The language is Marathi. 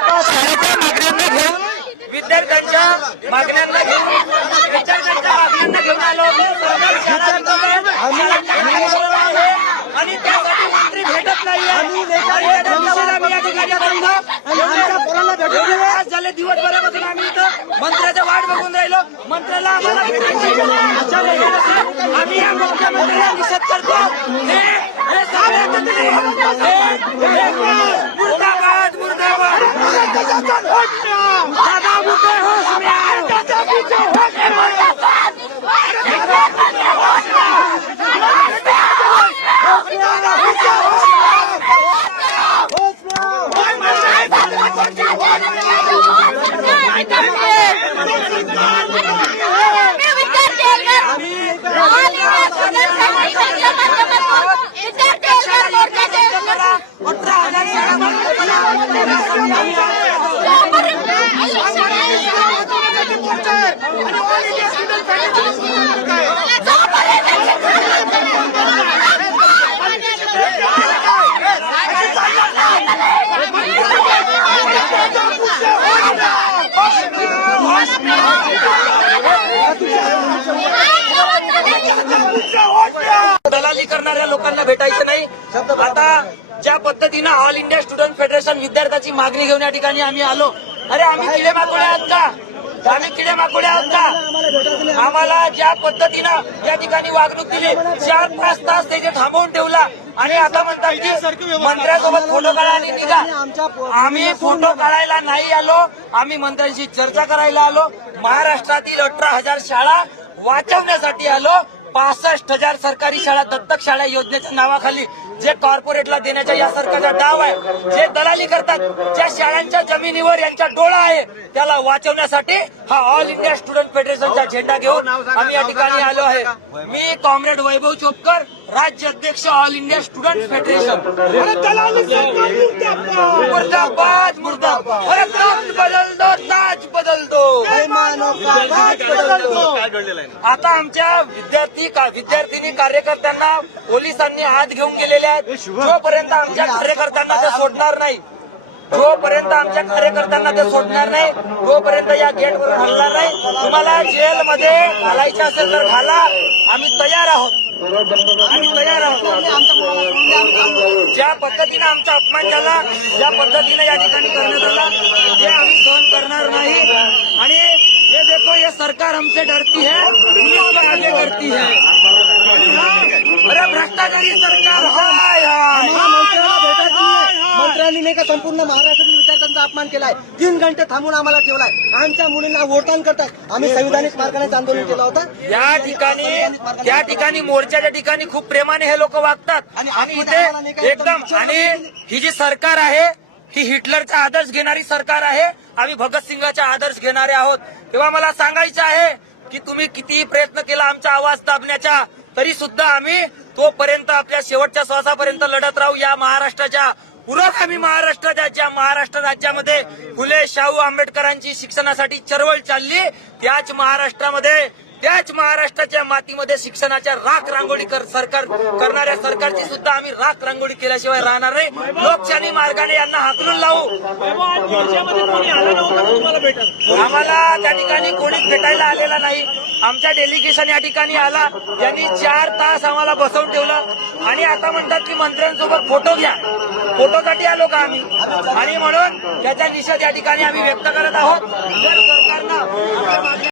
मागण्यांना घेऊन विद्यार्थ्यांच्या मागण्यांना घेऊन आलो आणि त्यासाठी मंत्री भेटत नाहीये झाले दिवसभरापासून आम्ही इथं मंत्र्याचा वाट बघून राहिलो. मंत्र्याला आम्हाला आम्ही या मुख्यमंत्र्याला निषेध करतो. मुर्दाबाद मुर्दाबाद दादा मुके होश में आए दादा मुके होश में दलाली करणाऱ्या लोकांना भेटायचं नाही. आता ज्या पद्धतीनं ऑल इंडिया स्टुडंट फेडरेशन विद्यार्थ्याची मागणी घेऊन या ठिकाणी आम्ही आलो. अरे आम्ही किडे माकोडे आहोत का? आम्ही किडे माकोडे आहोत का? आम्हाला ज्या पद्धतीनं या ठिकाणी वागणूक दिली 4-5 तास त्याचे थांबवून ठेवला आणि आता म्हणतात की मंत्र्यासोबत फोटो काढायला निघा. आम्ही फोटो काढायला नाही आलो. आम्ही मंत्र्यांशी चर्चा करायला आलो. महाराष्ट्रातील 18,000 शाळा वाचवण्यासाठी आलो. 65,000 सरकारी शाळा दत्तक शाळा योजनेच्या नावाखाली जे कॉर्पोरेटला देण्याचा या सरकारचा डाव आहे, जे दलाली करतात, ज्या शाळांच्या जमिनीवर यांचा डोळा आहे, त्याला वाचवण्यासाठी हा ऑल इंडिया स्टुडंट फेडरेशनचा झेंडा घेऊन आम्ही या ठिकाणी आलो आहे. मी कॉम्रेड वैभव चोपकर, राज्य अध्यक्ष ऑल इंडिया स्टुडंट फेडरेशन. मुर्दाबाद मुर्दाबाद बदल दो ताज बदल दो. आता आमच्या विद्यार्थिनी कार्यकर्त्यांना पोलिसांनी आत घेऊन गेलेले आहेत. जोपर्यंत आमच्या कार्यकर्त्यांना ते सोडणार नाही, जोपर्यंत आमच्या कार्यकर्त्यांना ते सोडणार नाही, तोपर्यंत या गेटवर हलणार नाही. तुम्हाला जेलमध्ये घालायचं असेल तर घाला, आम्ही तयार आहोत. आम्ही तयार आहोत. ज्या पद्धतीने आमचा अपमान झाला, ज्या पद्धतीने या ठिकाणी करण्यात आला, ते आम्ही सहन करणार नाही. आणि ये देखो, ये सरकार हमसे डरती है, पुलिस आगे करती है. अरे भ्रष्टाचारी सरकार हाय हाय. मंत्र्यांनी नाही का संपूर्ण महाराष्ट्रातील विद्यार्थ्यांचा अपमान केलाय. 3 घंटे थांबून आम्हाला ठेवलाय. आमच्या मुलींना वोटान करतात. आम्ही संविधानिक मार्गाने आंदोलन केलं होतं. या ठिकाणी मोर्चाच्या ठिकाणी खूप प्रेमाने हे लोक वागतात आणि इथे एकदम. आणि ही जी सरकार आहे ही हिटलरचा आदर्श घेणारी सरकार आहे. आम्ही भगतसिंगाचा आदर्श घेणारे आहोत. तेव्हा मला सांगायचं आहे की तुम्ही कितीही प्रयत्न केला आमचा आवाज दाबण्याचा, तरी सुद्धा आम्ही तोपर्यंत आपल्या शेवटच्या श्वासापर्यंत लढत राहू. या महाराष्ट्राच्या पुरोगामी महाराष्ट्राच्या, ज्या महाराष्ट्र राज्यामध्ये फुले शाहू आंबेडकरांची शिक्षणासाठी चळवळ चालली, त्याच महाराष्ट्राच्या मातीमध्ये शिक्षणाच्या राख रांगोळी सरकार करणाऱ्या सरकारची सुद्धा आम्ही राख रांगोळी केल्याशिवाय राहणार नाही. लोकशाही मार्गाने यांना हाकलून लावू. आम्हाला त्या ठिकाणी कोणीच भेटायला आलेला नाही. आमच्या डेलिगेशन या ठिकाणी आला, यांनी 4 तास आम्हाला बसवून ठेवलं आणि आता म्हणतात की मंत्र्यांसोबत फोटो घ्या. फोटोसाठी आलो का आम्ही? आणि म्हणून त्याचा निषेध या ठिकाणी आम्ही व्यक्त करत आहोत.